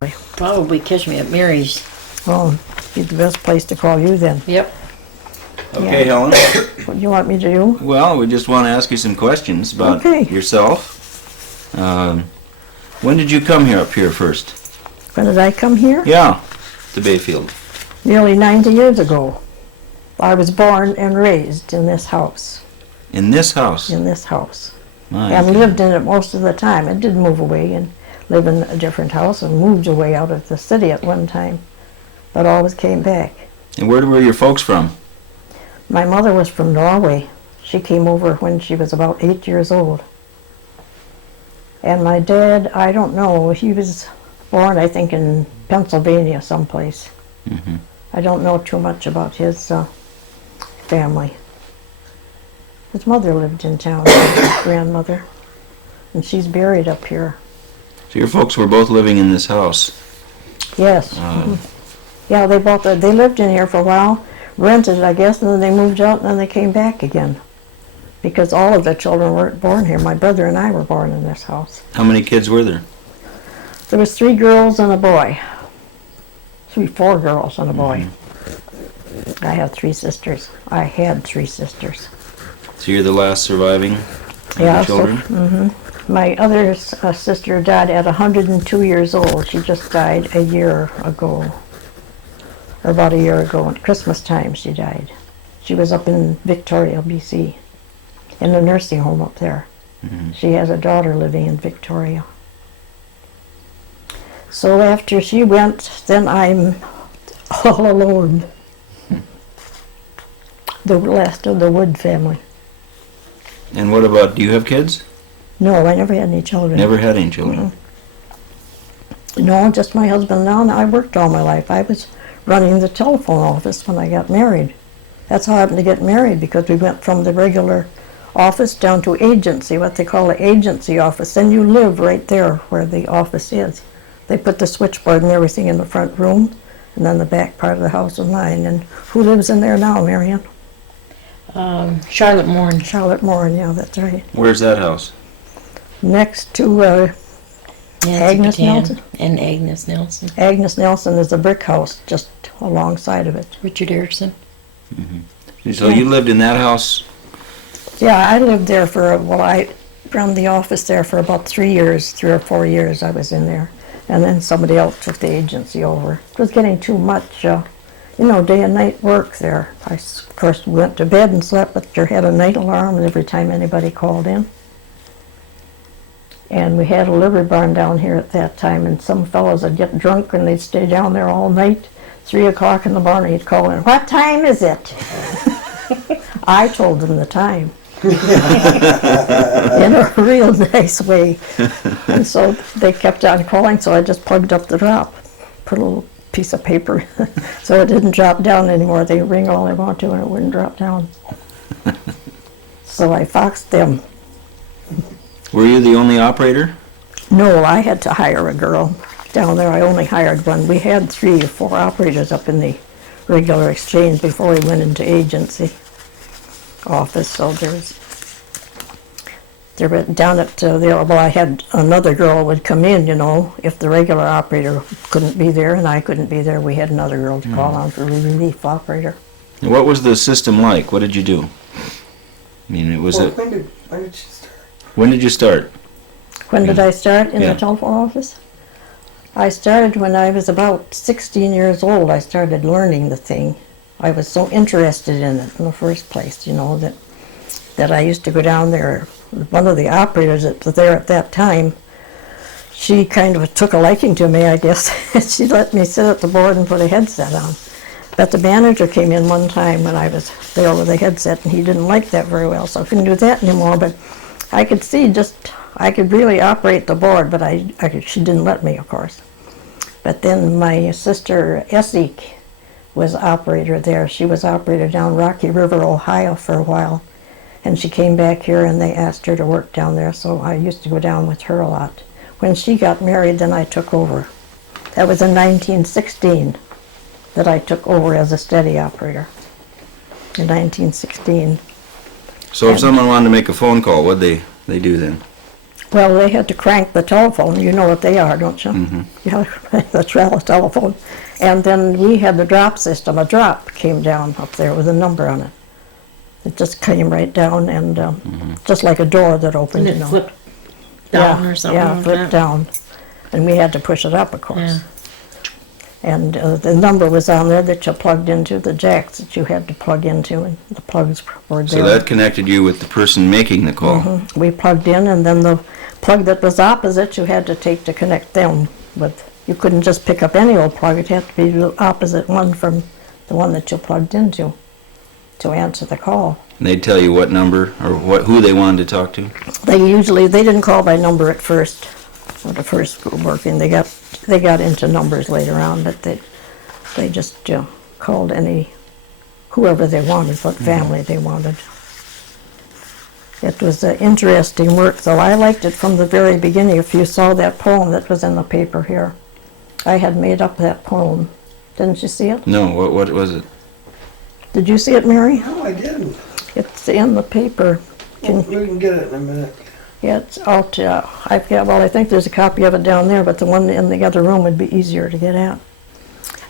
Probably catch me at Mary's. Oh, be the best place to call you then. Yep. Okay, Yeah. Helen. What do you want me to do? Well, we just want to ask you some questions about Okay. yourself. When did you come here up here first? When did I come here? Yeah, to Bayfield. Nearly 90 years ago. I was born and raised in this house. In this house? In this house. My And God. lived in it most of the time. I did move away and live in a different house and moved away out of the city at one time. But always came back. And where were your folks from? My mother was from Norway. She came over when she was about 8 years old. And my dad, I don't know, he was born, I think, in Pennsylvania someplace. Mm-hmm. I don't know too much about his family. His mother lived in town, his grandmother, and she's buried up here. So your folks were both living in this house. Yes. Yeah, they lived in here for a while, rented it, I guess, and then they moved out, and then they came back again. Because all of the children weren't born here. My brother and I were born in this house. How many kids were there? There was 3 girls and a boy. 4 girls and a boy. I have 3 sisters. I had 3 sisters. So you're the last surviving of Yeah, the children? My other sister died at 102 years old. She just died a year ago. Or about a year ago. At Christmas time she died. She was up in Victoria, BC. In a nursing home up there. She has a daughter living in Victoria. So after she went, then I'm all alone. The last of the Wood family. And what about, do you have kids? No, I never had any children. Never had any children. No, just my husband now, and I worked all my life. I was running the telephone office when I got married. That's how I happened to get married, because we went from the regular office down to agency, what they call the agency office. And you live right there where the office is. They put the switchboard and everything in the front room, and then the back part of the house was mine. And who lives in there now, Marion? Charlotte Moore. Charlotte Moran, yeah, that's right. Where's that house? Next to Nancy Agnes Patan Nelson? And Agnes Nelson. Agnes Nelson is a brick house just alongside of it. Richard Erickson. So you lived in that house? Yeah, I lived there I ran the office there for about 3 years, 3 or 4 years I was in there. And then somebody else took the agency over. It was getting too much, day and night work there. I, of course, went to bed and slept, but you had a night alarm every time anybody called in. And we had a livery barn down here at that time, and some fellows would get drunk and they'd stay down there all night. 3 o'clock in the morning, he'd call in, "What time is it?" I told them the time. In a real nice way. And so they kept on calling, so I just plugged up the drop, put a little piece of paper so it didn't drop down anymore. They ring all they want to and it wouldn't drop down. So I foxed them. Were you the only operator? No, I had to hire a girl down there. I only hired one. We had 3 or 4 operators up in the regular exchange before we went into agency office. So there were down at I had another girl would come in, if the regular operator couldn't be there and I couldn't be there, we had another girl to call on for relief operator. And what was the system like? What did you do? I mean, When did you start? When did you start? When did I start in Yeah. the telephone office? I started when I was about 16 years old. I started learning the thing. I was so interested in it in the first place, that I used to go down there. One of the operators that was there at that time, she kind of took a liking to me, I guess. She let me sit at the board and put a headset on. But the manager came in one time when I was there with a headset, and he didn't like that very well, so I couldn't do that anymore. But I could see I could really operate the board, but she didn't let me, of course. But then my sister Essie was operator there. She was operator down Rocky River, Ohio for a while. And she came back here and they asked her to work down there, so I used to go down with her a lot. When she got married, then I took over. That was in 1916 that I took over as a steady operator. In 1916. So if someone wanted to make a phone call, what'd they do then? Well, they had to crank the telephone. You know what they are, don't you? Mm-hmm. You had to crank the telephone. And then we had the drop system. A drop came down up there with a number on it. It just came right down and just like a door that opened, Didn't you it know. flip down or something Yeah, like flipped that? down. And we had to push it up, of course. Yeah. And the number was on there that you plugged into, the jacks that you had to plug into, and the plugs were there. So that connected you with the person making the call. Mhm. We plugged in, and then the plug that was opposite you had to take to connect them with. You couldn't just pick up any old plug. It had to be the opposite one from the one that you plugged into to answer the call. And they'd tell you what number or who they wanted to talk to. They didn't call by number at first, when the first school working. They got into numbers later on, but they just called whoever they wanted, what family they wanted. It was interesting work, though. I liked it from the very beginning. If you saw that poem that was in the paper here, I had made up that poem. Didn't you see it? No, what was it? Did you see it, Mary? No, I didn't. It's in the paper. Well, we can get it in a minute. Yeah, it's out. I think there's a copy of it down there, but the one in the other room would be easier to get at.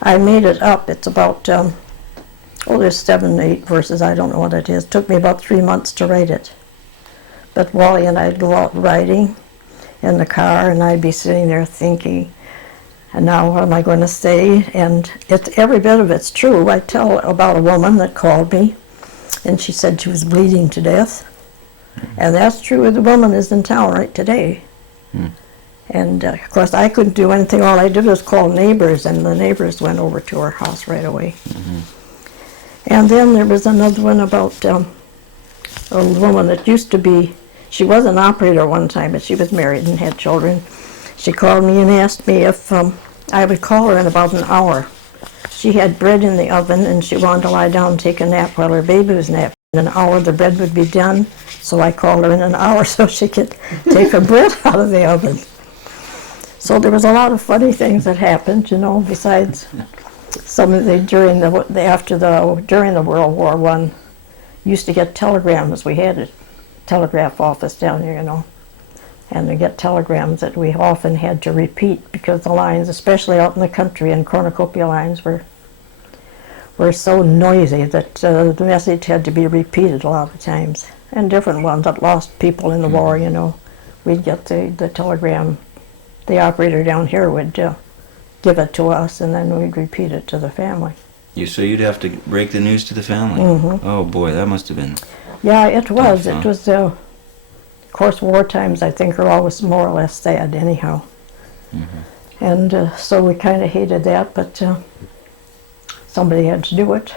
I made it up. It's about, there's 7, 8 verses. I don't know what it is. It took me about 3 months to write it. But Wally and I'd go out riding in the car, and I'd be sitting there thinking, and now what am I going to say? And every bit of it's true. I tell about a woman that called me, and she said she was bleeding to death. And that's true. The woman is in town right today. And of course, I couldn't do anything. All I did was call neighbors, and the neighbors went over to her house right away. And then there was another one about a woman that used to be, she was an operator one time, but she was married and had children. She called me and asked me if I would call her in about an hour. She had bread in the oven, and she wanted to lie down and take a nap while her baby was napping. In an hour, the bread would be done, so I called her in an hour so she could take her bread out of the oven. So there was a lot of funny things that happened, besides some of during the World War I, used to get telegrams. We had a telegraph office down here, and to get telegrams that we often had to repeat because the lines, especially out in the country, and cornucopia lines were so noisy that the message had to be repeated a lot of times. And different ones that lost people in the war, we'd get the telegram. The operator down here would give it to us, and then we'd repeat it to the family. So you'd have to break the news to the family. Oh boy, that must have been. Yeah, it was. Tough, huh? It was. Of course, war times, I think, are always more or less sad, anyhow. And so we kind of hated that, but somebody had to do it.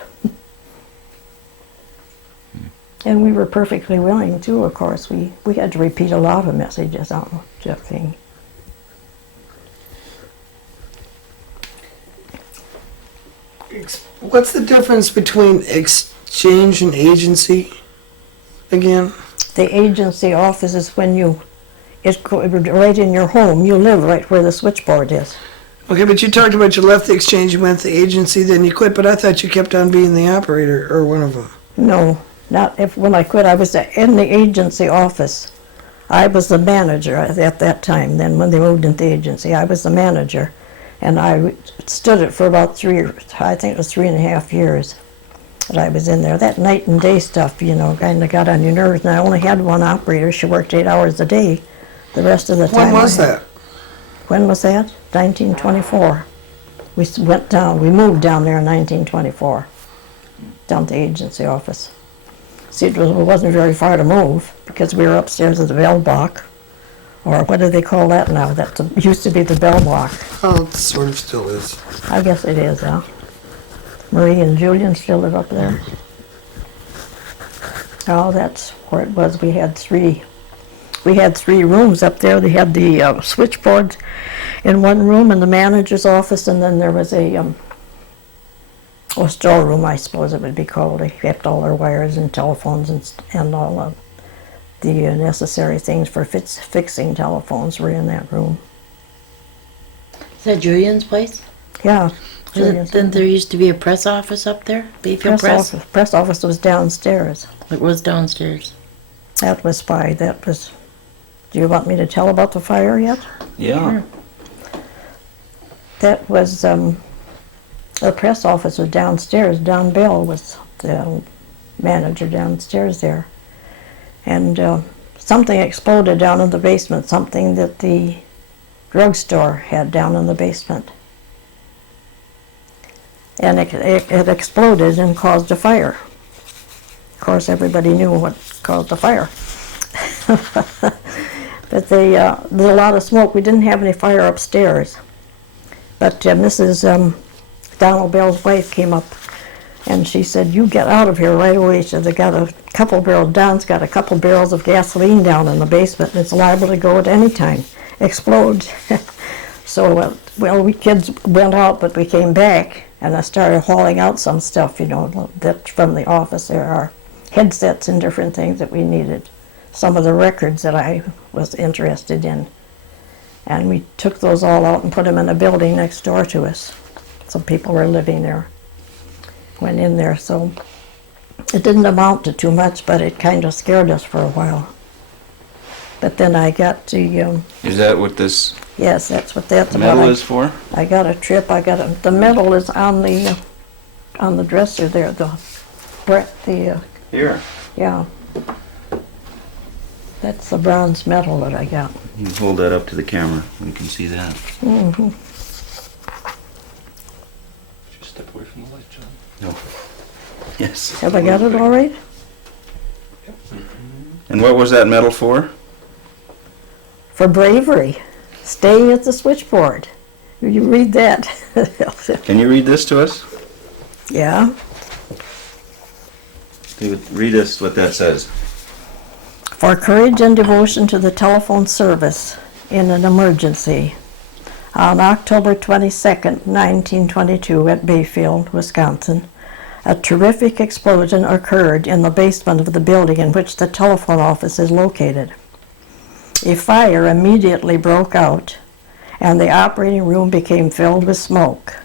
And we were perfectly willing to, of course. We had to repeat a lot of messages on the thing. What's the difference between exchange and agency again? The agency office is when it's right in your home. You live right where the switchboard is. Okay, but you talked about you left the exchange, you went to the agency, then you quit, but I thought you kept on being the operator, or one of them. No, not when I quit. I was in the agency office. I was the manager at that time. Then when they moved into the agency, I was the manager. And I stood it for about 3.5 years that I was in there. That night and day stuff, kind of got on your nerves. And I only had one operator. She worked 8 hours a day. The rest of the time. When was that? When was that? 1924. We moved down there in 1924, down to the agency office. See, it wasn't very far to move because we were upstairs at the bell block. Or what do they call that now? That used to be the bell block. Oh, it sort of still is. I guess it is, huh? Marie and Julian still live up there. Oh, that's where it was. We had three rooms up there. They had the switchboards in one room and the manager's office, and then there was a storeroom, I suppose it would be called. They kept all their wires and telephones and all of the necessary things for fixing telephones were in that room. Is that Julian's place? Yeah. Then there used to be a press office up there? Bayfield Press? Press office was downstairs. It was downstairs. That was Do you want me to tell about the fire yet? Yeah. That was, the press office was downstairs. Don Bell was the manager downstairs there. And something exploded down in the basement, something that the drugstore had down in the basement. And it exploded and caused a fire. Of course, everybody knew what caused the fire. But there's a lot of smoke. We didn't have any fire upstairs. But Mrs. Donald Bell's wife came up and she said, "You get out of here right away." She said, "They got a couple barrels, Don's got a couple barrels of gasoline down in the basement and it's liable to go at any time, explode." So, well, we kids went out, but we came back and I started hauling out some stuff, you know, that from the office. There are headsets and different things that we needed. Some of the records that I was interested in. And we took those all out and put them in a building next door to us. Some people were living there. Went in there, so it didn't amount to too much, but it kind of scared us for a while. But then I got to, Is that what this yes, that's what that's medal about. is for? I got a trip. The medal is on the dresser there. Here. Yeah. That's the bronze medal that I got. You can hold that up to the camera. We can see that. Mm-hmm. Just step away from the light, John. No. Yes. Have I got it all right? And what was that medal for? For bravery, staying at the switchboard. You read that. Can you read this to us? Yeah. Read us what that says. For courage and devotion to the telephone service in an emergency. On October 22nd, 1922, at Bayfield, Wisconsin, a terrific explosion occurred in the basement of the building in which the telephone office is located. A fire immediately broke out, and the operating room became filled with smoke.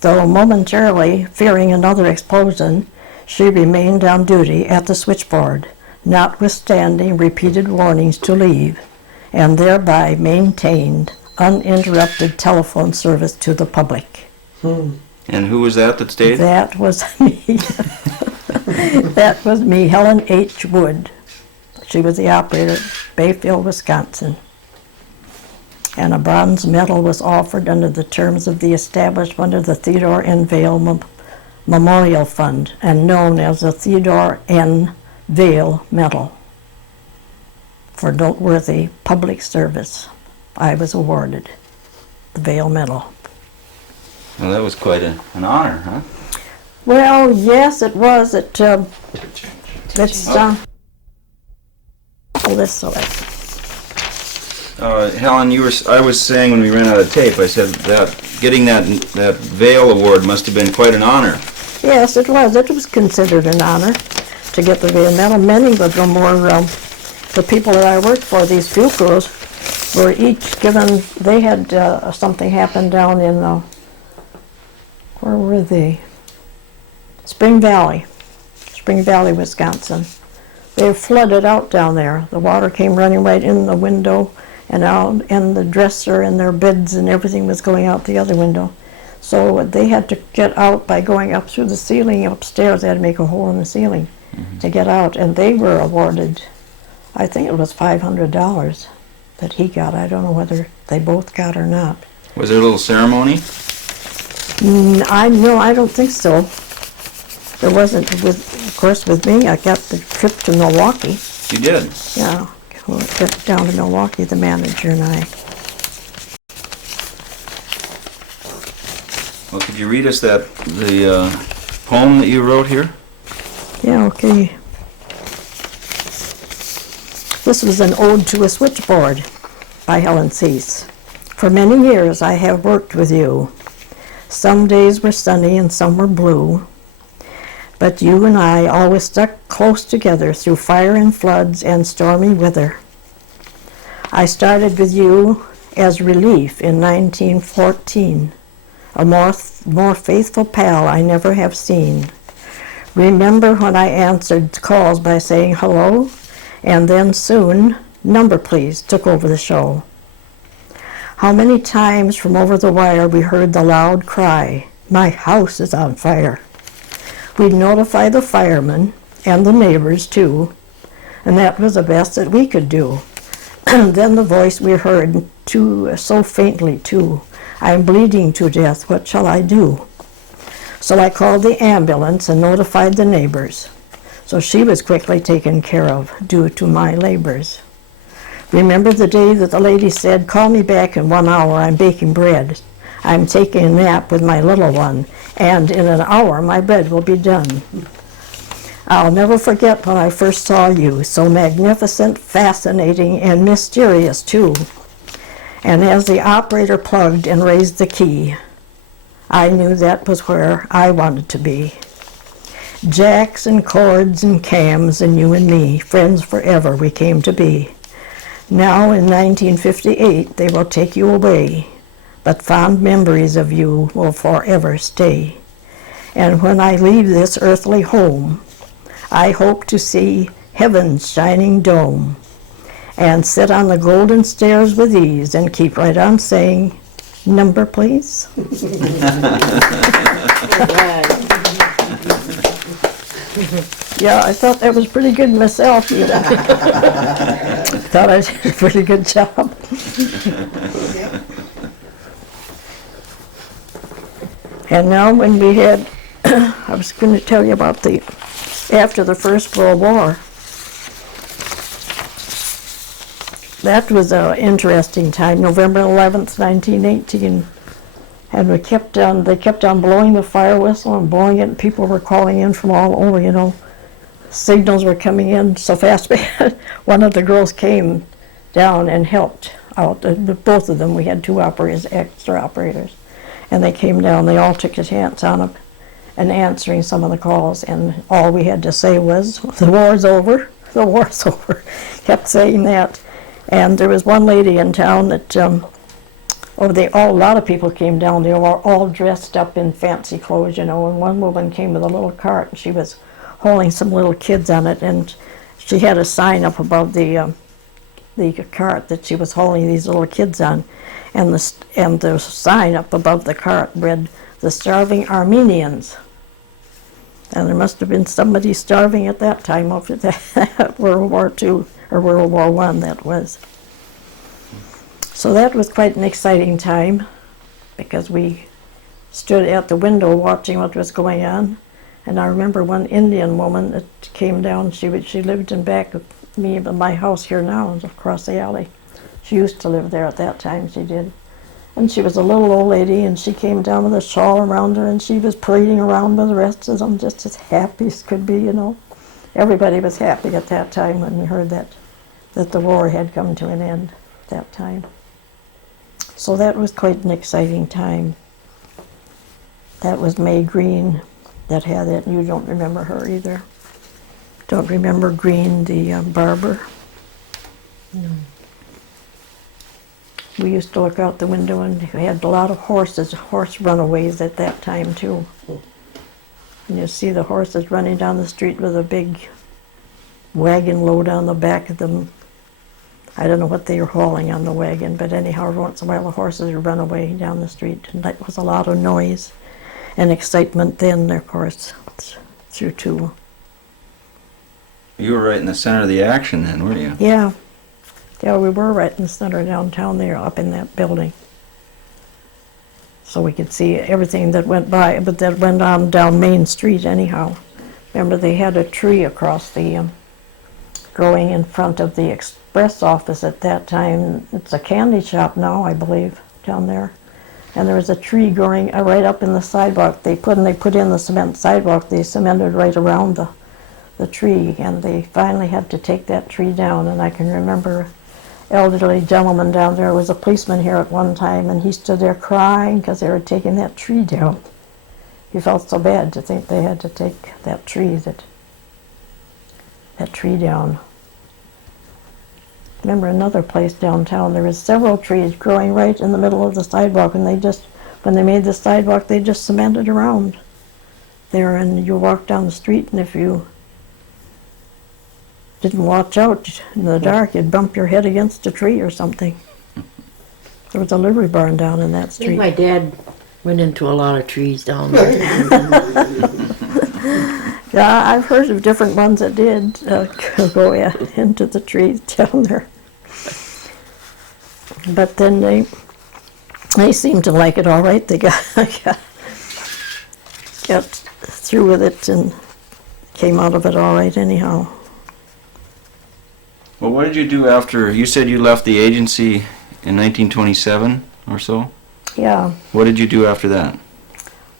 Though momentarily fearing another explosion, she remained on duty at the switchboard, notwithstanding repeated warnings to leave, and thereby maintained uninterrupted telephone service to the public. And who was that stayed? That was me. That was me, Helen H. Wood. She was the operator at Bayfield, Wisconsin. And a bronze medal was offered under the terms of the establishment of the Theodore N. Vail Memorial Fund, and known as the Theodore N. Vail Medal. For noteworthy public service, I was awarded the Vail Medal. Well, that was quite an honor, huh? Well, yes, it was. It's this so Helen, I was saying when we ran out of tape, I said that getting that Vail Award must have been quite an honor. yes, it was. It was considered an honor to get the Vail Medal. Many of them were the people that I worked for. These Fucos were each given. They had something happen down in where were they? Spring Valley, Wisconsin. They were flooded out down there. The water came running right in the window and out in the dresser, and their beds and everything was going out the other window. So they had to get out by going up through the ceiling upstairs. They had to make a hole in the ceiling to get out, and they were awarded, I think it was $500 that he got. I don't know whether they both got or not. Was there a little ceremony? I don't think so. There wasn't, of course, with me. I got the trip to Milwaukee. You did. Yeah, we went down to Milwaukee, the manager and I. Well, could you read us the poem that you wrote here? Yeah, okay. This was an ode to a switchboard by Helen Cease. For many years I have worked with you. Some days were sunny and some were blue. But you and I always stuck close together through fire and floods and stormy weather. I started with you as relief in 1914, a more faithful pal I never have seen. Remember when I answered calls by saying hello, and then soon Number Please took over the show. How many times from over the wire we heard the loud cry, "My house is on fire." We'd notify the firemen and the neighbors too, and that was the best that we could do. Then the voice we heard too, so faintly too, "I'm bleeding to death, what shall I do?" So I called the ambulance and notified the neighbors. So she was quickly taken care of due to my labors. Remember the day that the lady said, "Call me back in 1 hour, I'm baking bread. I'm taking a nap with my little one, and in an hour my bread will be done." I'll never forget when I first saw you, so magnificent, fascinating, and mysterious too. And as the operator plugged and raised the key, I knew that was where I wanted to be. Jacks and chords and cams and you and me, friends forever we came to be. Now in 1958 they will take you away, but fond memories of you will forever stay. And when I leave this earthly home, I hope to see heaven's shining dome and sit on the golden stairs with ease and keep right on saying, "Number please." Yeah, I thought that was pretty good myself. Thought I did a pretty good job. And now when we had, I was going to tell you about after the First World War. That was an interesting time, November 11th, 1918. And they kept on blowing the fire whistle and blowing it, and people were calling in from all over, you know. Signals were coming in so fast. One of the girls came down and helped out. Both of them, we had 2 operators, extra operators. And they came down, they all took a chance on them and answering some of the calls. And all we had to say was, "The war's over, the war's over." Kept saying that. And there was one lady in town that, a lot of people came down. They were all dressed up in fancy clothes, you know. And one woman came with a little cart, and she was holding some little kids on it, and she had a sign up above the cart that she was holding these little kids on, and the sign up above the cart read, "The Starving Armenians." And there must have been somebody starving at that time over that World War II or World War I. That was. So that was quite an exciting time, because we stood at the window watching what was going on. And I remember one Indian woman that came down. She lived in back of me, my house here now, across the alley. She used to live there at that time, she did. And she was a little old lady, and she came down with a shawl around her, and she was parading around with the rest of them, just as happy as could be, you know. Everybody was happy at that time when we heard that the war had come to an end at that time. So that was quite an exciting time. That was May Green that had it. You don't remember her either. Don't remember Green, the barber? No. We used to look out the window, and we had a lot of horse runaways at that time too. And you see the horses running down the street with a big wagon load on the back of them. I don't know what they were hauling on the wagon, but anyhow, once in a while the horses would run away down the street, and that was a lot of noise and excitement then, of course, through too. You were right in the center of the action then, weren't you? Yeah. Yeah, we were right in the center downtown there, up in that building. So we could see everything that went by, but that went on down Main Street anyhow. Remember, they had a tree across the, growing in front of the express office at that time. It's a candy shop now, I believe, down there. And there was a tree growing right up in the sidewalk. They put in the cement sidewalk, they cemented right around the tree, and they finally had to take that tree down. And I can remember elderly gentleman down there was a policeman here at one time, and he stood there crying because they were taking that tree down. He felt so bad to think they had to take that tree down. Remember another place downtown, there was several trees growing right in the middle of the sidewalk, and when they made the sidewalk, they just cemented around there, and you walk down the street, and if you didn't watch out in the dark, you'd bump your head against a tree or something. There was a livery barn down in that I think my street. dad went into a lot of trees down there. Yeah, I've heard of different ones that did go into the trees down there. But then they seemed to like it all right. They got through with it and came out of it all right anyhow. Well, what did you do after, you said you left the agency in 1927 or so? Yeah, What did you do after that?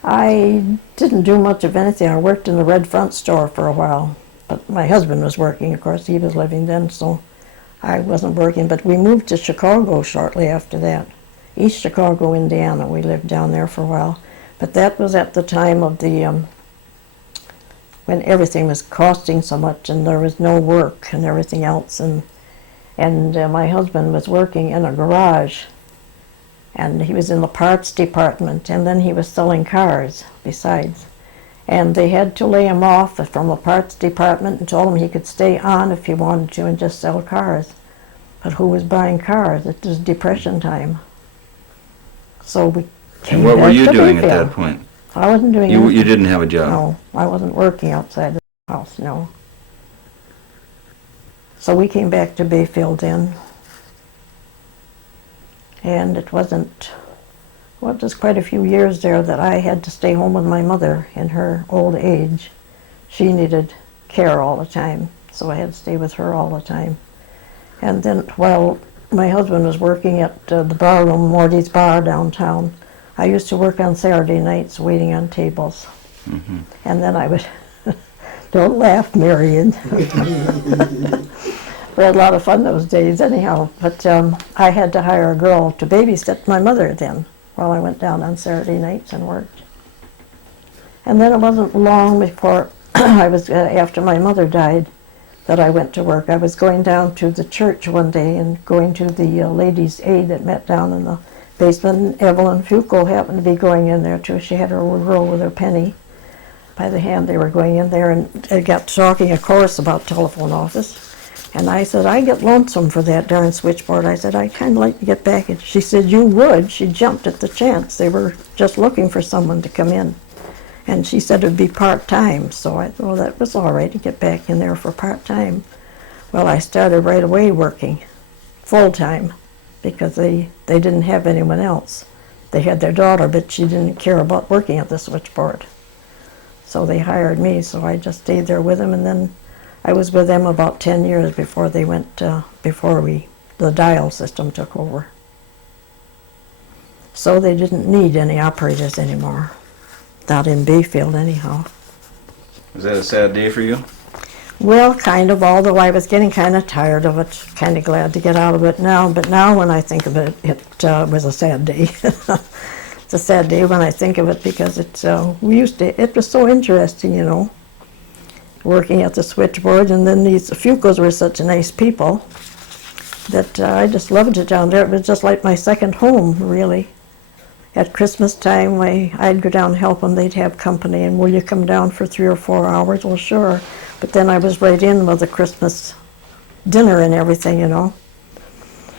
I didn't do much of anything. I worked in the Red Front store for a while, but my husband was working. Of course, he was living then, so I wasn't working. But we moved to Chicago shortly after that. East Chicago, Indiana. We lived down there for a while. But that was at the time of the when everything was costing so much and there was no work and everything else. And my husband was working in a garage, and he was in the parts department, and then he was selling cars besides. And they had to lay him off from the parts department and told him he could stay on if he wanted to and just sell cars. But who was buying cars? It was Depression time. So we came And what were back you to doing at Bayfield. that point? I wasn't doing You anything. didn't have a job? No, I wasn't working outside the house, no. So we came back to Bayfield then. And it wasn't, well, just quite a few years there that I had to stay home with my mother in her old age. She needed care all the time, so I had to stay with her all the time. And then while my husband was working at the bar room, Morty's Bar downtown, I used to work on Saturday nights waiting on tables. Mm-hmm. And then I would, don't laugh, Marion. We had a lot of fun those days anyhow, but I had to hire a girl to babysit my mother then while I went down on Saturday nights and worked. And then it wasn't long before I was, after my mother died, that I went to work. I was going down to the church one day and going to the Ladies' Aid that met down in the basement. And Evelyn Fuqua happened to be going in there too. She had her little girl with her penny by the hand. They were going in there and they got talking, of course, about telephone office. And I said, I get lonesome for that darn switchboard. I said, I'd kind of like to get back. And she said, you would. She jumped at the chance. They were just looking for someone to come in. And she said it would be part-time. So I thought, well, that was all right to get back in there for part-time. Well, I started right away working full-time because they didn't have anyone else. They had their daughter, but she didn't care about working at the switchboard. So they hired me, so I just stayed there with them, and then I was with them about 10 years before they went, the dial system took over. So they didn't need any operators anymore. Not in Bayfield anyhow. Was that a sad day for you? Well, kind of, although I was getting kind of tired of it, kind of glad to get out of it now. But now when I think of it, it was a sad day. It's a sad day when I think of it because it was so interesting, you know, working at the switchboard. And then these Fuqas were such nice people that I just loved it down there. It was just like my second home, really. At Christmas time, I'd go down and help them. They'd have company, and will you come down for 3 or 4 hours? Well, sure. But then I was right in with the Christmas dinner and everything, you know.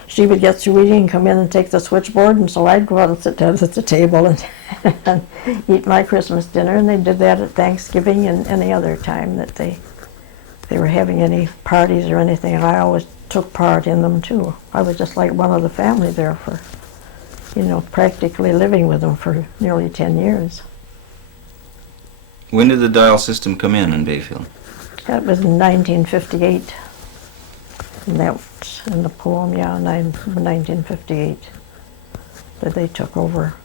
She would get through eating and come in and take the switchboard, and so I'd go out and sit down at the table and eat my Christmas dinner, and they did that at Thanksgiving and any other time that they were having any parties or anything. I always took part in them, too. I was just like one of the family there for, you know, practically living with them for nearly 10 years. When did the dial system come in Bayfield? That was in 1958. And that was in the poem, yeah, 1958, that they took over.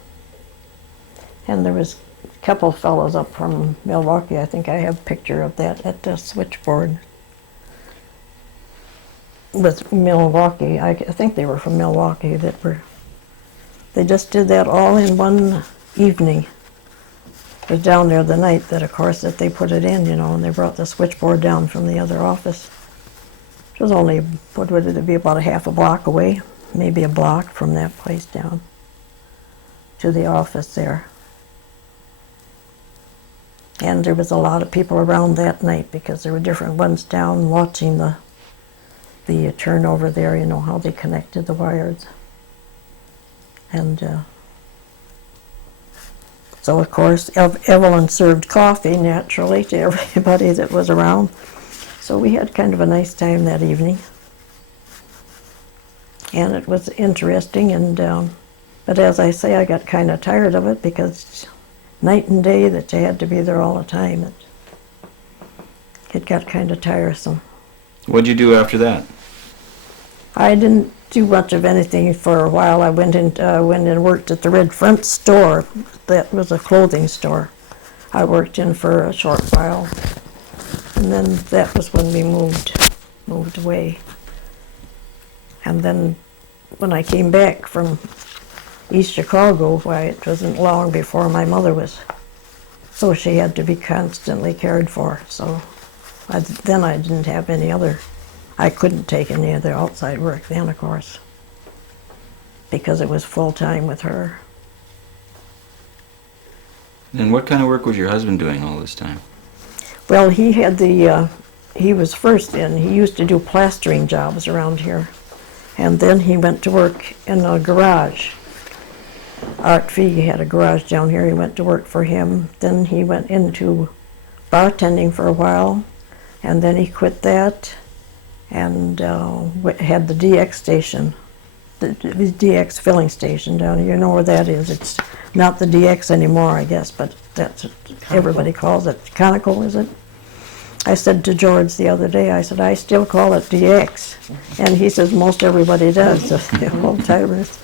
And there was a couple fellows up from Milwaukee. I think I have a picture of that at the switchboard with Milwaukee. I think they were from Milwaukee they just did that all in one evening. It was down there the night that, of course, that they put it in, you know, and they brought the switchboard down from the other office. It was only, what would it be, about a half a block away, maybe a block from that place down to the office there. And there was a lot of people around that night because there were different ones down watching the the turnover there, you know, how they connected the wires. And so, of course, Evelyn served coffee, naturally, to everybody that was around. So we had kind of a nice time that evening. And it was interesting, and but as I say, I got kind of tired of it because night and day that you had to be there all the time. It got kind of tiresome. What'd you do after that? I didn't do much of anything for a while. I went and worked at the Red Front store. That was a clothing store. I worked in for a short while, and then that was when we moved away. And then when I came back from East Chicago, why, it wasn't long before my mother was, so she had to be constantly cared for. So then I didn't have any other, I couldn't take any other outside work then, of course, because it was full-time with her. And what kind of work was your husband doing all this time? Well, he had he was first in, he used to do plastering jobs around here. And then he went to work in a garage. Art Feig had a garage down here. He went to work for him. Then he went into bartending for a while, and then he quit that and had the DX station, the DX filling station down here. You know where that is? It's not the DX anymore, I guess, but that's what everybody calls it. Conoco, is it? I said to George the other day, I said, I still call it DX. And he says, most everybody does, the old timers.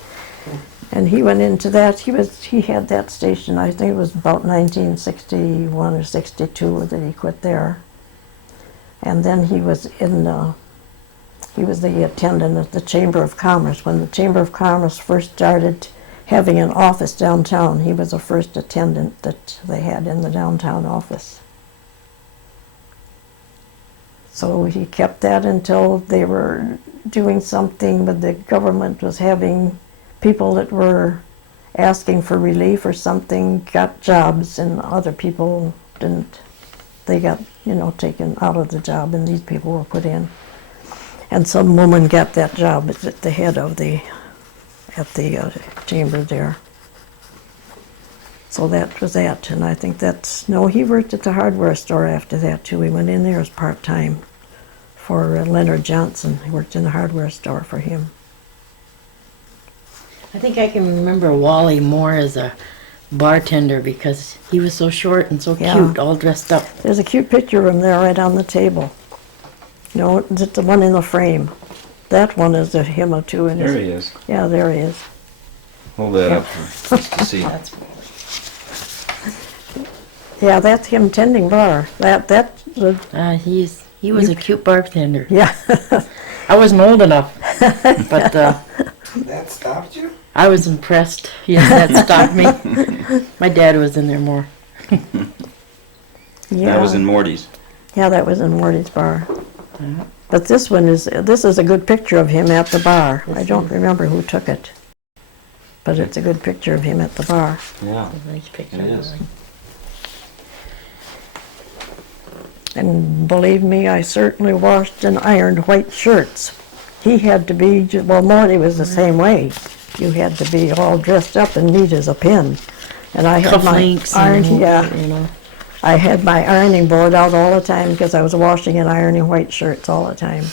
And he went into that. He had that station, I think it was about 1961 or 62 that he quit there. And then he was the attendant at the Chamber of Commerce. When the Chamber of Commerce first started having an office downtown, he was the first attendant that they had in the downtown office. So he kept that until they were doing something, but the government was having people that were asking for relief or something got jobs, and other people didn't. They got, taken out of the job, and these people were put in. And some woman got that job at the head of the chamber there. So that was that, and I think he worked at the hardware store after that too. He went in there as part-time for Leonard Johnson. He worked in the hardware store for him. I think I can remember Wally Moore as a bartender because he was so short and so cute, all dressed up. There's a cute picture of him there right on the table. It's the one in the frame. That one is him too. There he is. Yeah, there he is. Hold that up for us to see. Yeah, that's him tending bar. He was a cute bartender. Yeah. I wasn't old enough, but That stopped you? I was impressed. Yes, that stopped me. My dad was in there more. Yeah. That was in Morty's. Yeah, that was in Morty's bar. But this is a good picture of him at the bar. I don't remember who took it, but it's a good picture of him at the bar. Yeah, A nice picture. it is. And believe me, I certainly washed and ironed white shirts. He had to be, Morty was the same way. You had to be all dressed up and neat as a pin. And I had my Cufflinks I had my ironing board out all the time because I was washing and ironing white shirts all the time.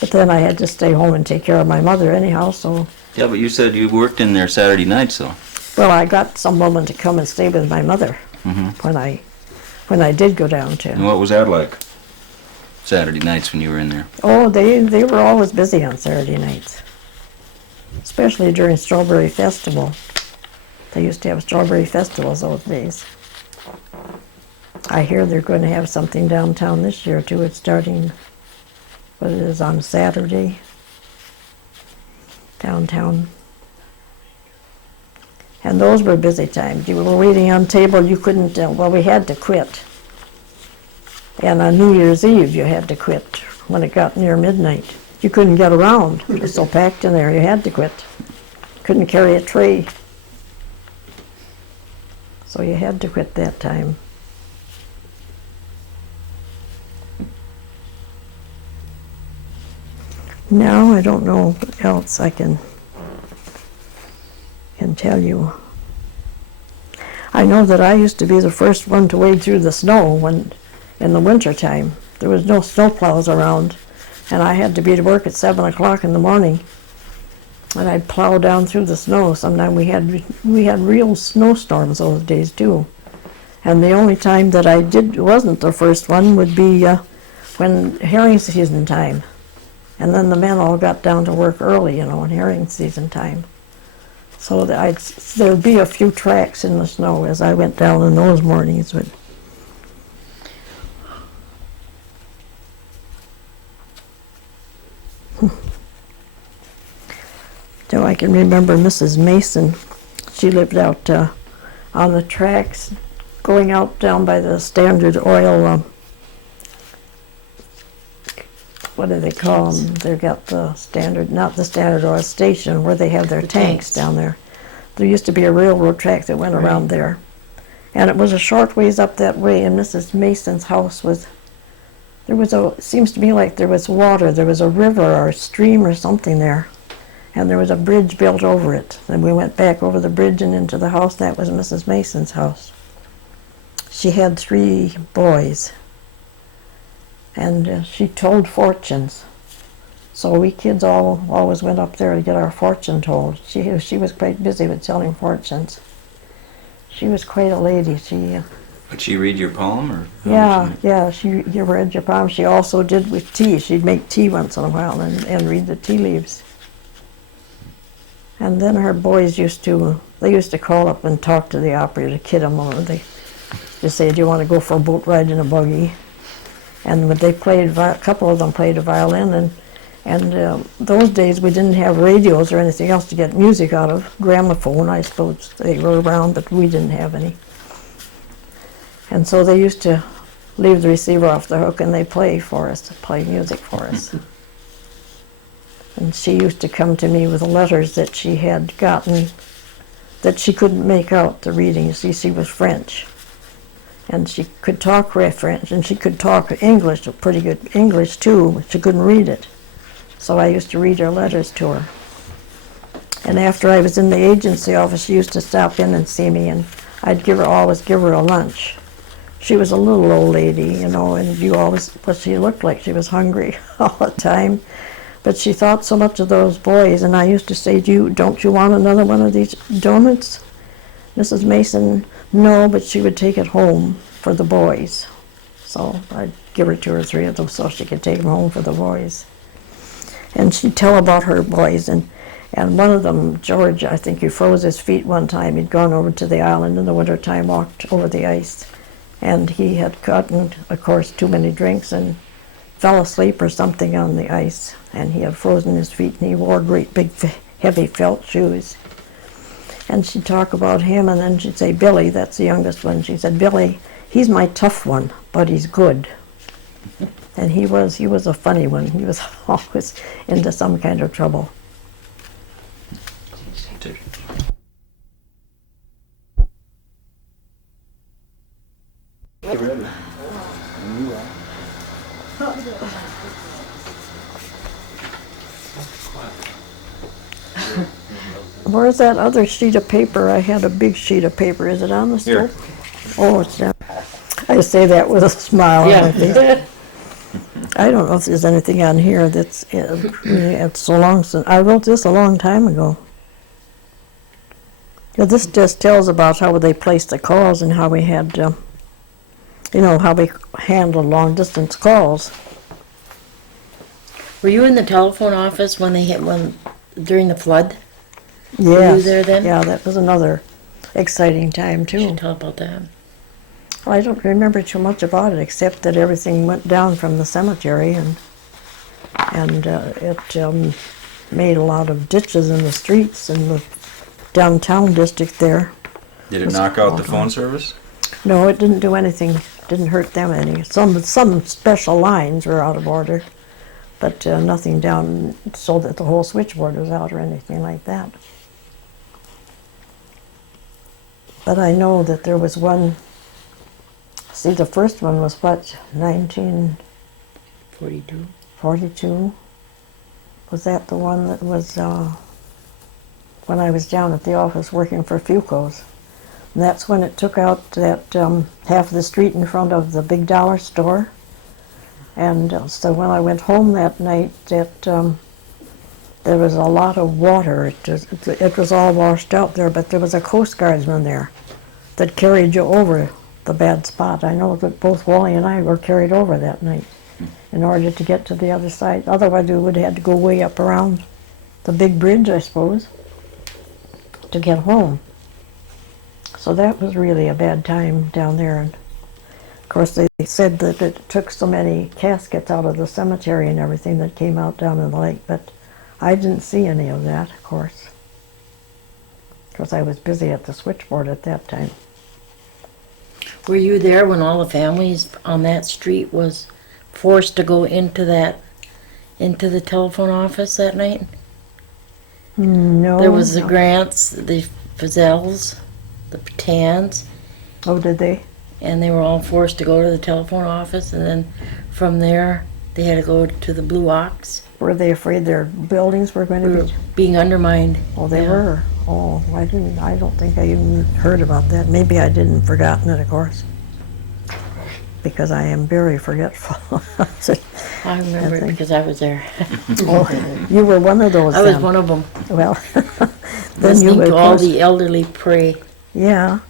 But then I had to stay home and take care of my mother anyhow, so. Yeah, but you said you worked in there Saturday nights, though. Well, I got some woman to come and stay with my mother when I did go down to. And what was that like? Saturday nights when you were in there? Oh, they were always busy on Saturday nights, especially during Strawberry Festival. They used to have Strawberry Festivals those days. I hear they're going to have something downtown this year too. It's starting, on Saturday, downtown. And those were busy times. You were waiting on table, you couldn't, we had to quit. And on New Year's Eve, you had to quit when it got near midnight. You couldn't get around. It was so packed in there, you had to quit. Couldn't carry a tray. So you had to quit that time. Now I don't know what else I can tell you. I know that I used to be the first one to wade through the snow when in the winter time. There was no snow plows around, and I had to be to work at 7 o'clock in the morning. And I'd plow down through the snow. Sometimes we had real snowstorms those days too. And the only time that I wasn't the first one would be when herring season time. And then the men all got down to work early, in herring season time. So there'd be a few tracks in the snow as I went down in those mornings. But so I can remember Mrs. Mason. She lived out on the tracks, going out down by the Standard Oil. What do they call them? They've got the Standard, not the Standard Oil station, where they have their tanks down there. There used to be a railroad track that went around there. And it was a short ways up that way, and Mrs. Mason's house seems to me like there was water. There was a river or a stream or something there. And there was a bridge built over it. And we went back over the bridge and into the house. That was Mrs. Mason's house. She had 3 boys. And she told fortunes. So we kids always went up there to get our fortune told. She was quite busy with telling fortunes. She was quite a lady. Would she read your palm, or? You read your palm. She also did with tea. She'd make tea once in a while and read the tea leaves. And then her boys used to call up and talk to the operator, kid them, or they just say, "Do you want to go for a boat ride in a buggy?" And when they played, a couple of them played a violin, and those days we didn't have radios or anything else to get music out of. Gramophone, I suppose they were around, but we didn't have any. And so they used to leave the receiver off the hook and they play music for us. And she used to come to me with letters that she had gotten that she couldn't make out the reading. You see, she was French. And she could talk French, and she could talk English, pretty good English too, but she couldn't read it. So I used to read her letters to her. And after I was in the agency office, she used to stop in and see me, and I'd always give her a lunch. She was a little old lady, but she looked like she was hungry all the time. But she thought so much of those boys, and I used to say, don't you want another one of these donuts? Mrs. Mason, no, but she would take it home for the boys. So I'd give her 2 or 3 of them so she could take them home for the boys. And she'd tell about her boys, and one of them, George, I think he froze his feet one time. He'd gone over to the island in the wintertime, walked over the ice, and he had gotten, of course, too many drinks and fell asleep or something on the ice, and he had frozen his feet, and he wore great big heavy felt shoes. And she'd talk about him, and then she'd say, Billy, that's the youngest one. She said, Billy, he's my tough one, but he's good. And he was a funny one. He was always into some kind of trouble. Where's that other sheet of paper? I had a big sheet of paper. Is it on the Here. stove? Oh, it's down. I say that with a smile on my face. I don't know if there's anything on here that's it's so long since I wrote this a long time ago. Yeah, this just tells about how they placed the calls and how we had, how we handled long distance calls. Were you in the telephone office when during the flood? Yes. Were you there then? Yeah, that was another exciting time You too. should tell about that. Well, I don't remember too much about it except that everything went down from the cemetery and it made a lot of ditches in the streets in the downtown district there. Did it knock out the phone service? No, it didn't do anything. Didn't hurt them any. Some special lines were out of order, but nothing down so that the whole switchboard was out or anything like that. But I know that there was one. See, the first one was what, 1942? 42. Was that the one that was when I was down at the office working for Fuco's? And that's when it took out that half of the street in front of the big dollar store. And so when I went home that night, there was a lot of water. It was all washed out there, but there was a Coast Guardsman there that carried you over the bad spot. I know that both Wally and I were carried over that night in order to get to the other side. Otherwise, we would have had to go way up around the big bridge, I suppose, to get home. So that was really a bad time down there. And of course, they said that it took so many caskets out of the cemetery and everything that came out down in the lake, but I didn't see any of that, of course, because I was busy at the switchboard at that time. Were you there when all the families on that street was forced to go into the telephone office that night? No. There was the no. Grants, the Fazels, the Patans, Oh, did they? and they were all forced to go to the telephone office, and then from there they had to go to the Blue Ox. Were they afraid their buildings were going We to were be? being undermined. Oh, they Yeah. were. Oh, I didn't. I don't think I even heard about that. Maybe I didn't forgotten it, of course, because I am very forgetful. I remember it think- because I was there. Oh, you were one of those. I was then. one of them, Well, then you listening were. to of all course- the elderly pray, Yeah,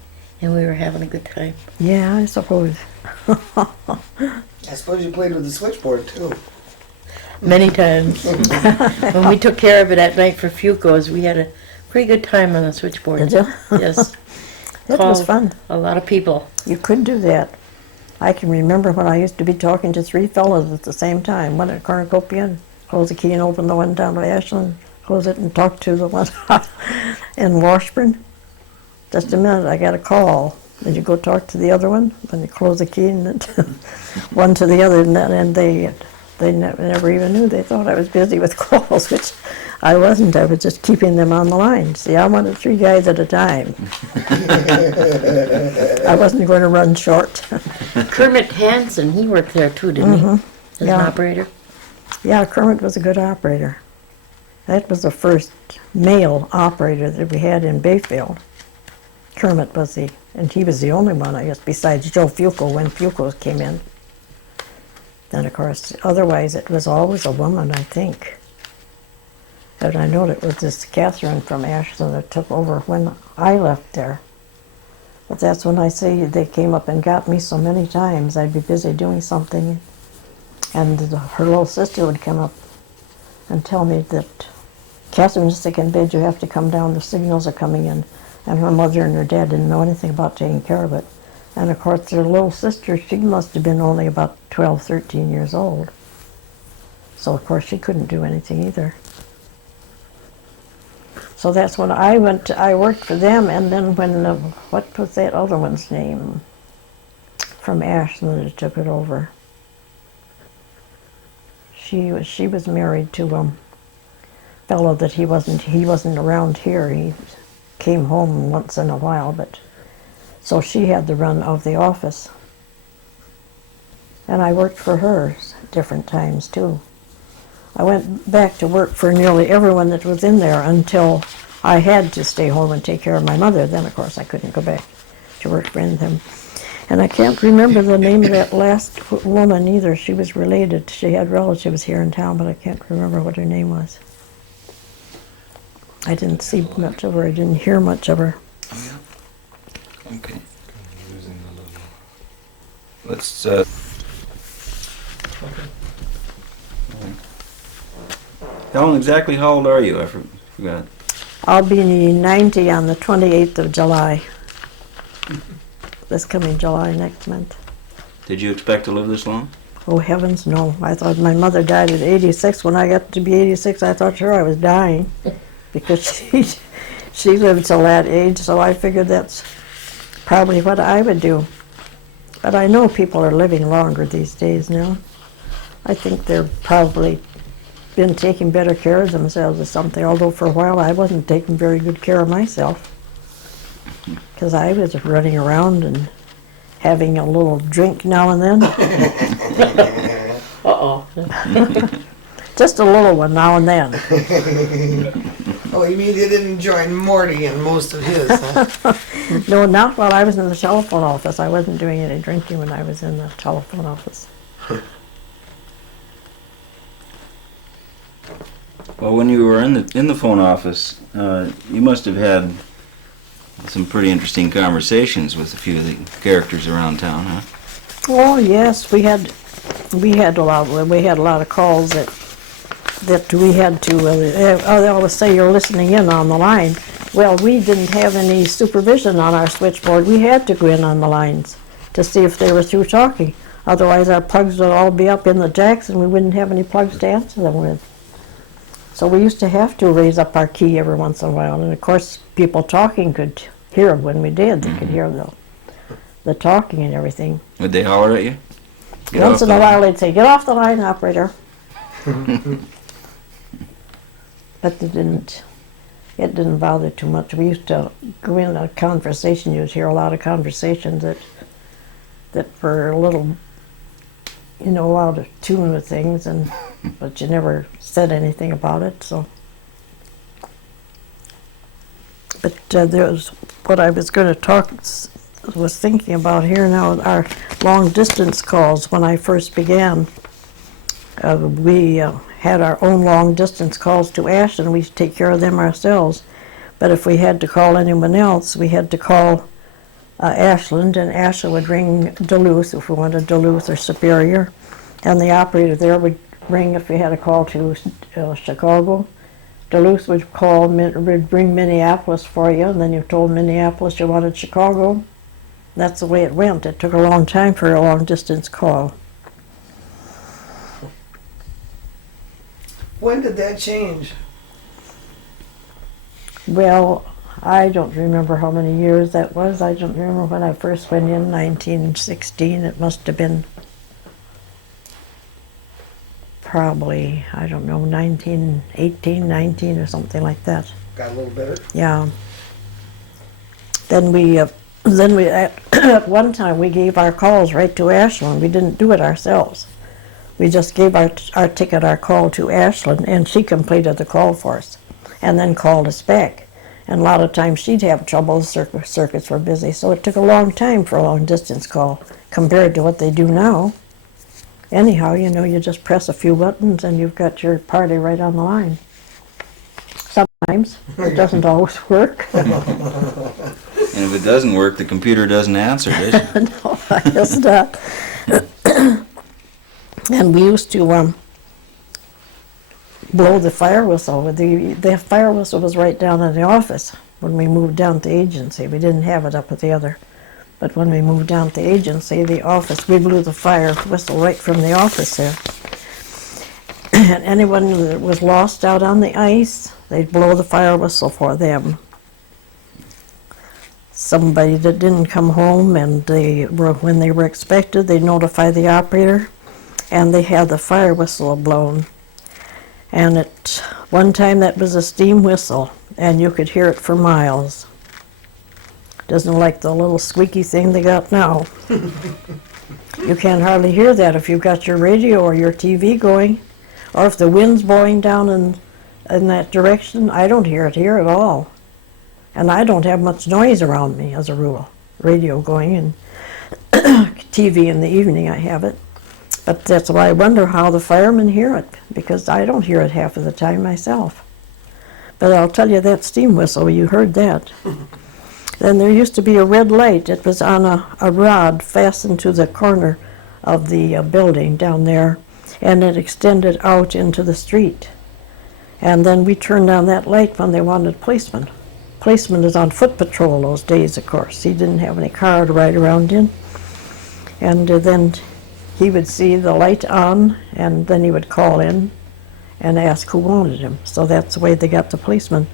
and we were having a good time. yeah, I suppose. I suppose you played with the switchboard too. Many times. When we took care of it at night for Fuco's, we had a pretty good time on the switchboard. Did you? Yes, It was Called- fun. a lot of people. You could do that. I can remember when I used to be talking to three fellows at the same time. One at Cornucopia, close the key and open the one down by Ashland, close it and talk to the one in Washburn. Just a minute, I got a call. Then you go talk to the other one, then you close the key and then one to the other, and they never even knew. They thought I was busy with calls, which I wasn't. I was just keeping them on the line. See, I wanted 3 guys at a time. I wasn't going to run short. Kermit Hansen, he worked there too, didn't he? As Yeah. an operator. Yeah, Kermit was a good operator. That was the first male operator that we had in Bayfield. Kermit was and he was the only one, I guess, besides Joe Fuco when Fuco came in. Then, of course, otherwise it was always a woman, I think. But I know it was this Catherine from Ashland that took over when I left there. But that's when I say they came up and got me so many times. I'd be busy doing something, and her little sister would come up and tell me that Catherine's sick in bed, you have to come down, the signals are coming in. And her mother and her dad didn't know anything about taking care of it. And of course, their little sister, she must have been only about 12, 13 years old. So of course, she couldn't do anything either. So that's when I worked for them, and then when, what was that other one's name? From Ashland that took it over. She was married to a fellow that he wasn't around here. He came home once in a while, but so she had the run of the office. And I worked for her at different times too. I went back to work for nearly everyone that was in there until I had to stay home and take care of my mother. Then, of course, I couldn't go back to work for them. And I can't remember the name of that last woman either. She was related. She had relatives here in town, but I can't remember what her name was. I didn't see much of her. I didn't hear much of her. Okay. Using the logo. Let's, Helen, exactly how old are you? I forgot. I'll be 90 on the 28th of July. This coming July next month. Did you expect to live this long? Oh heavens, no. I thought my mother died at 86. When I got to be 86, I thought sure I was dying. Because she lived till that age, so I figured that's probably what I would do. But I know people are living longer these days now. I think they're probably been taking better care of themselves or something, although for a while I wasn't taking very good care of myself. Because I was running around and having a little drink now and then. Uh-oh. Just a little one now and then. Oh, you mean you didn't join Morty in most of his, huh? No, not while I was in the telephone office. I wasn't doing any drinking when I was in the telephone office. Well, when you were in the phone office, you must have had some pretty interesting conversations with a few of the characters around town, huh? Oh yes, we had a lot of calls that we had to. They always say you're listening in on the line. Well, we didn't have any supervision on our switchboard. We had to go in on the lines to see if they were through talking. Otherwise, our plugs would all be up in the jacks, and we wouldn't have any plugs to answer them with. So we used to have to raise up our key every once in a while, and of course, people talking could hear when we did. They could hear the talking and everything. Would they holler at you? Get Once off in a the while, they'd say, "Get off the line, operator." But it didn't bother too much. We used to go in a conversation. You'd hear a lot of conversations that were a little, out of tune with things, but you never said anything about it. So, but there's what I was going to was thinking about here now. Our long distance calls. When I first began, we had our own long distance calls to Ashland. We used to take care of them ourselves. But if we had to call anyone else, we had to call Ashland, and Ashland would ring Duluth if we wanted Duluth or Superior, and the operator there would ring if we had a call to Chicago. Duluth would bring Minneapolis for you, and then you told Minneapolis you wanted Chicago. That's the way it went. It took a long time for a long distance call. When did that change? Well, I don't remember how many years that was. I don't remember when I first went in, 1916. It must have been probably, 1918, 19 or something like that. Got a little better. Yeah. Then we at one time we gave our calls right to Ashland. We didn't do it ourselves. We just gave our call to Ashland, and she completed the call for us, and then called us back. And a lot of times she'd have trouble, circuits were busy, so it took a long time for a long distance call compared to what they do now. Anyhow, you just press a few buttons and you've got your party right on the line. Sometimes. It doesn't always work. And if it doesn't work, the computer doesn't answer, does it? No, I guess not. And we used to blow the fire whistle. The fire whistle was right down in the office when we moved down to agency. We didn't have it up at the other. But when we moved down to agency, the office, we blew the fire whistle right from the office there. And anyone that was lost out on the ice, they'd blow the fire whistle for them. Somebody that didn't come home, and when they were expected, they'd notify the operator, and they had the fire whistle blown. And at one time that was a steam whistle, and you could hear it for miles. Doesn't like the little squeaky thing they got now. You can't hardly hear that if you've got your radio or your TV going, or if the wind's blowing down in that direction. I don't hear it here at all. And I don't have much noise around me as a rule. Radio going and TV in the evening, I have it. But that's why I wonder how the firemen hear it, because I don't hear it half of the time myself. But I'll tell you, that steam whistle, you heard that. Then there used to be a red light. It was on a rod fastened to the corner of the building down there, and it extended out into the street. And then we turned on that light when they wanted policemen. Policeman is on foot patrol those days, of course. He didn't have any car to ride around in. And then he would see the light on, and then he would call in and ask who wanted him. So that's the way they got the policeman.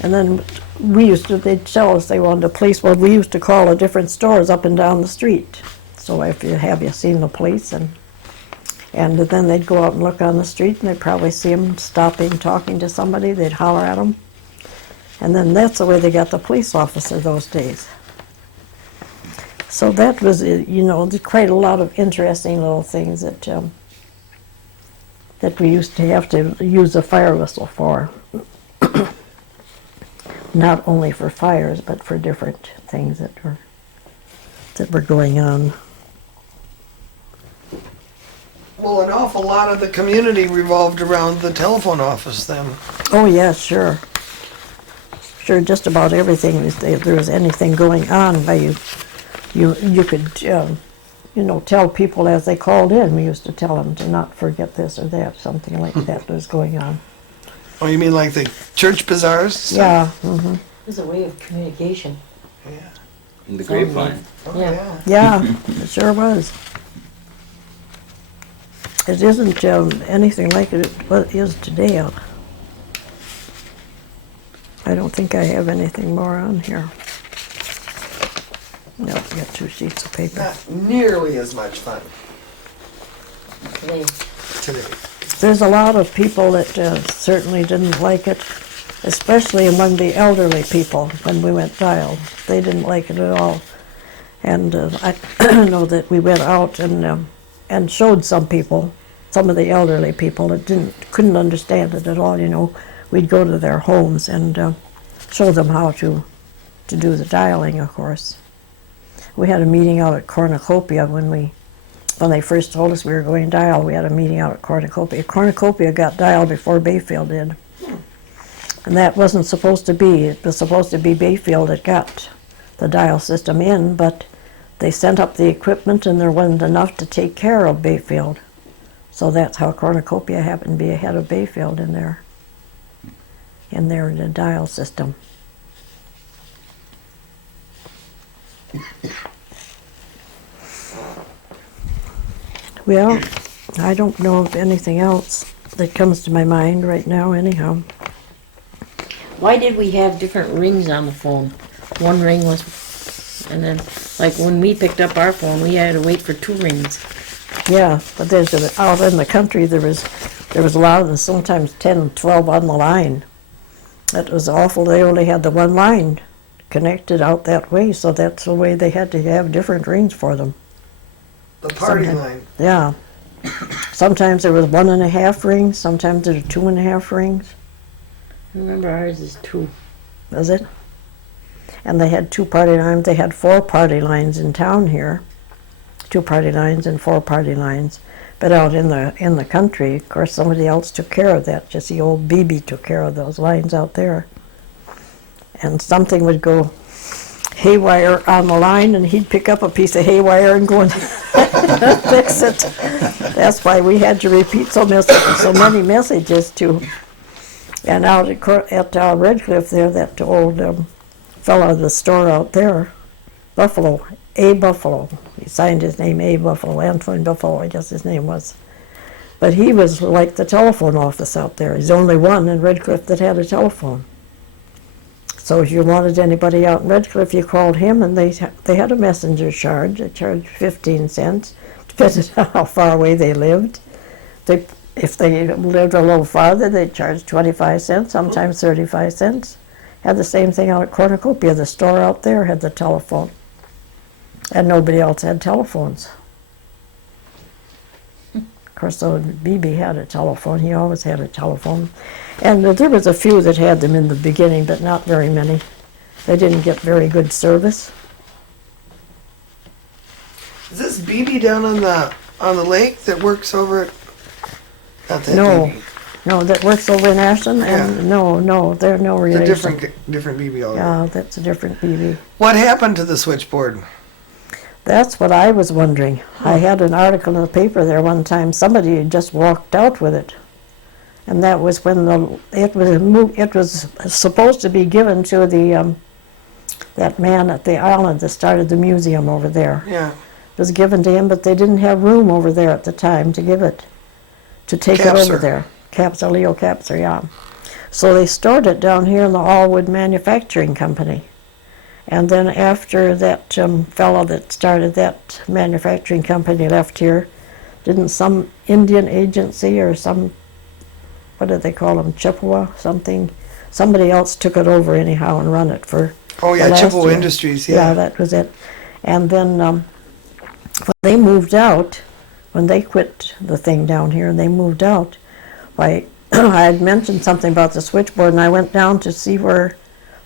And then they'd tell us they wanted a police. Well, we used to call the different stores up and down the street. So if you seen the police, and then they'd go out and look on the street, and they'd probably see them stopping, talking to somebody. They'd holler at them. And then that's the way they got the police officer those days. So that was, there's quite a lot of interesting little things that that we used to have to use a fire whistle for. Not only for fires, but for different things that were going on. Well, an awful lot of the community revolved around the telephone office then. Oh, yeah, sure. Sure, just about everything, if there was anything going on, you could, tell people as they called in. We used to tell them to not forget this or that, something like that was going on. Oh, you mean like the church bazaars? Yeah, mm-hmm. It was a way of communication. Yeah. The grapevine. Oh, Yeah. Yeah, it sure was. It isn't anything like it is today. I don't think I have anything more on here. No, I got 2 sheets of paper. Not nearly as much fun Today. today. There's a lot of people that certainly didn't like it, especially among the elderly people when we went dial. They didn't like it at all. And I know that we went out and showed some people, some of the elderly people that couldn't understand it at all, We'd go to their homes and show them how to do the dialing, of course. We had a meeting out at Cornucopia when they first told us we were going dial. We had a meeting out at Cornucopia. Cornucopia got dialed before Bayfield did. And that wasn't supposed to be. It was supposed to be Bayfield that got the dial system in, but they sent up the equipment and there wasn't enough to take care of Bayfield. So that's how Cornucopia happened to be ahead of Bayfield in their dial system. Well, I don't know of anything else that comes to my mind right now anyhow. Why did we have different rings on the phone? One ring was, and then, like when we picked up our phone, we had to wait for 2 rings. Yeah, but out in the country there was a lot of them, sometimes 10, 12 on the line. It was awful. They only had the one line connected out that way, so that's the way they had to have different rings for them. The party Sometimes. line. Yeah. Sometimes there was 1.5 rings, sometimes there were 2.5 rings. I remember ours is 2. Was it? And they had 2 party lines. They had 4 party lines in town here. 2 party lines and 4 party lines. But out in the country, of course, somebody else took care of that. Just the old BB took care of those lines out there. And something would go haywire on the line, and he'd pick up a piece of haywire and go and fix it. That's why we had to repeat so many messages to. And out at Red Cliff there, that old fellow at the store out there, Buffalo, A. Buffalo. He signed his name A. Buffalo, Antoine Buffalo, I guess his name was. But he was like the telephone office out there. He's the only one in Red Cliff that had a telephone. So if you wanted anybody out in Red Cliff, you called him, and they had a messenger charge. They charged 15 cents, depending on how far away they lived. If they lived a little farther, they charged 25 cents, sometimes 35 cents. Had the same thing out at Cornucopia. The store out there had the telephone. And nobody else had telephones. Of course, though BB had a telephone. He always had a telephone. And there was a few that had them in the beginning, but not very many. They didn't get very good service. Is this BB down on the lake that works over at? Not that No. BB. No, that works over in Ashland, and Yeah. no, they're no The relation. different BB all over. Yeah, that's a different BB. What happened to the switchboard? That's what I was wondering. I had an article in the paper there one time. Somebody had just walked out with it, and that was when it was supposed to be given to that man at the island that started the museum over there. Yeah. It was given to him, but they didn't have room over there at the time to give it, to take it over Capser. there. Leo Capser, yeah. So they stored it down here in the Allwood Manufacturing Company. And then after that fellow that started that manufacturing company left here, didn't some Indian agency or some, what do they call them, Chippewa, something, somebody else took it over anyhow and run it for Oh yeah, the last Chippewa year. Industries. Yeah, Yeah. that was it. And then when they moved out, when they quit the thing down here and they moved out, Why, I had mentioned something about the switchboard, and I went down to see what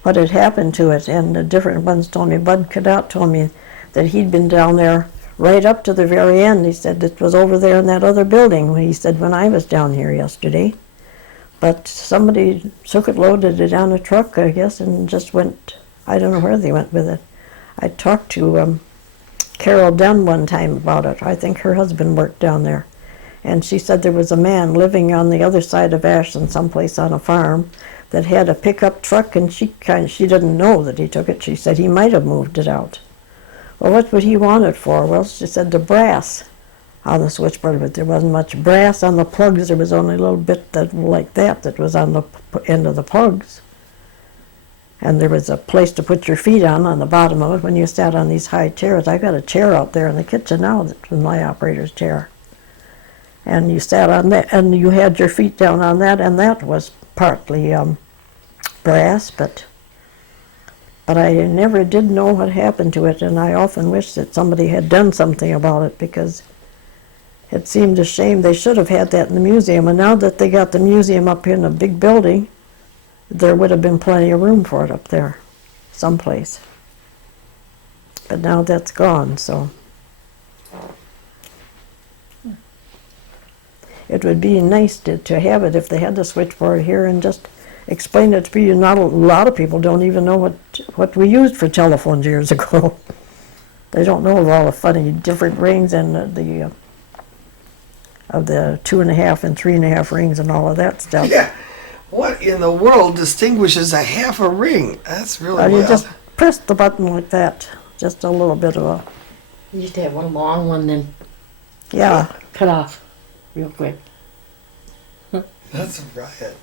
had happened to it, and the different ones told me. Bud Cadet told me that he'd been down there right up to the very end. He said it was over there in that other building, he said, when I was down here yesterday. But somebody took it, loaded it on a truck, I guess, and just went, I don't know where they went with it. I talked to Carol Dunn one time about it. I think her husband worked down there. And she said there was a man living on the other side of Ashland, someplace on a farm, that had a pickup truck, and she didn't know that he took it. She said he might have moved it out. Well, what would he want it for? Well, she said the brass on the switchboard, but there wasn't much brass on the plugs. There was only a little bit like that was on the end of the plugs. And there was a place to put your feet on the bottom of it when you sat on these high chairs. I got a chair out there in the kitchen now that was my operator's chair. And you sat on that, and you had your feet down on that, and that was partly brass, but I never did know what happened to it, and I often wish that somebody had done something about it, because it seemed a shame. They should have had that in the museum, and now that they got the museum up in a big building, there would have been plenty of room for it up there, someplace. But now that's gone, so. It would be nice to have it if they had the switchboard here and just explain it to you. Not a lot of people don't even know what we used for telephones years ago. They don't know of all the funny different rings and of the 2.5 and 3.5 rings and all of that stuff. Yeah. What in the world distinguishes a half a ring? That's really You wild. just press the button like that. Just a little bit of a, You used to have one long one, then yeah. cut off real quick. That's a riot.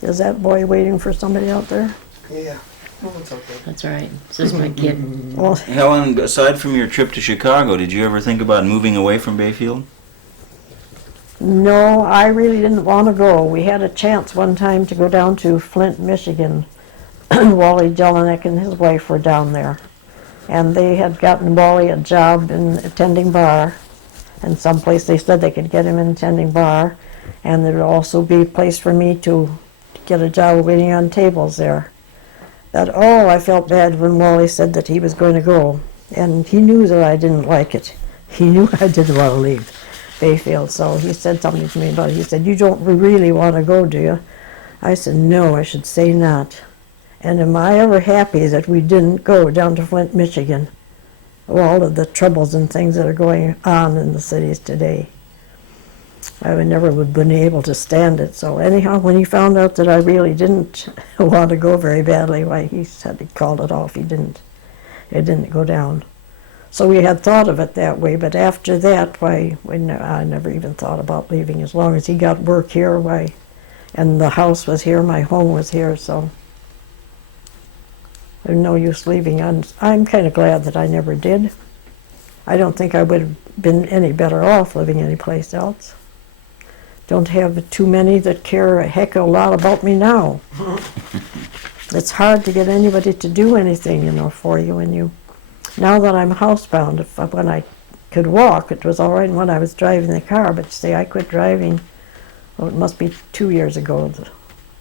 Is that boy waiting for somebody out there? Yeah. Oh, it's okay. That's all right. This is my kid. Well, Helen, aside from your trip to Chicago, did you ever think about moving away from Bayfield? no, I really didn't want to go. We had a chance one time to go down to Flint, Michigan. Wally Jelinek and his wife were down there. And they had gotten Wally a job in attending bar. And someplace they said they could get him in attending bar. And there would also be a place for me to get a job waiting on tables there. I felt bad when Wally said that he was going to go. And he knew that I didn't like it. He knew I didn't want to leave Bayfield. So he said something to me about it. He said, "You don't really want to go, do you?" I said, "No, I should say not." And am I ever happy that we didn't go down to Flint, Michigan? All of the troubles and things that are going on in the cities today. I would never have been able to stand it. So anyhow, when he found out that I really didn't want to go very badly, why, he said he called it off. It didn't go down. So we had thought of it that way, but after that, I never even thought about leaving. As long as he got work here, and the house was here, my home was here, so there's no use leaving. I'm kind of glad that I never did. I don't think I would have been any better off living anyplace else. Don't have too many that care a heck of a lot about me now. It's hard to get anybody to do anything, for you. Now that I'm housebound, when I could walk, it was all right when I was driving the car. But see, I quit driving. Well, it must be 2 years ago.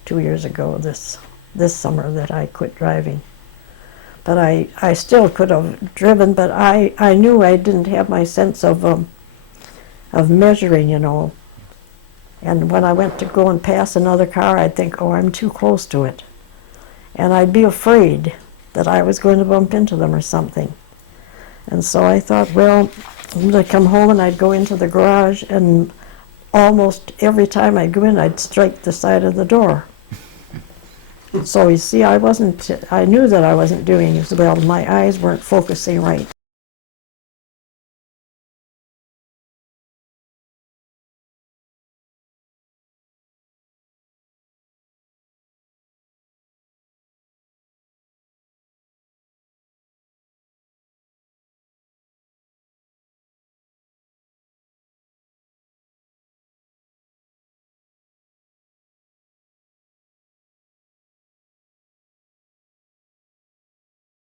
2 years ago this summer that I quit driving. But I still could have driven. But I knew I didn't have my sense of measuring, And when I went to go and pass another car, I'd think, "Oh, I'm too close to it," and I'd be afraid that I was going to bump into them or something. And so I thought, well, I'm going to come home, and I'd go into the garage, and almost every time I'd go in, I'd strike the side of the door. So you see, I knew that I wasn't doing as well. My eyes weren't focusing right.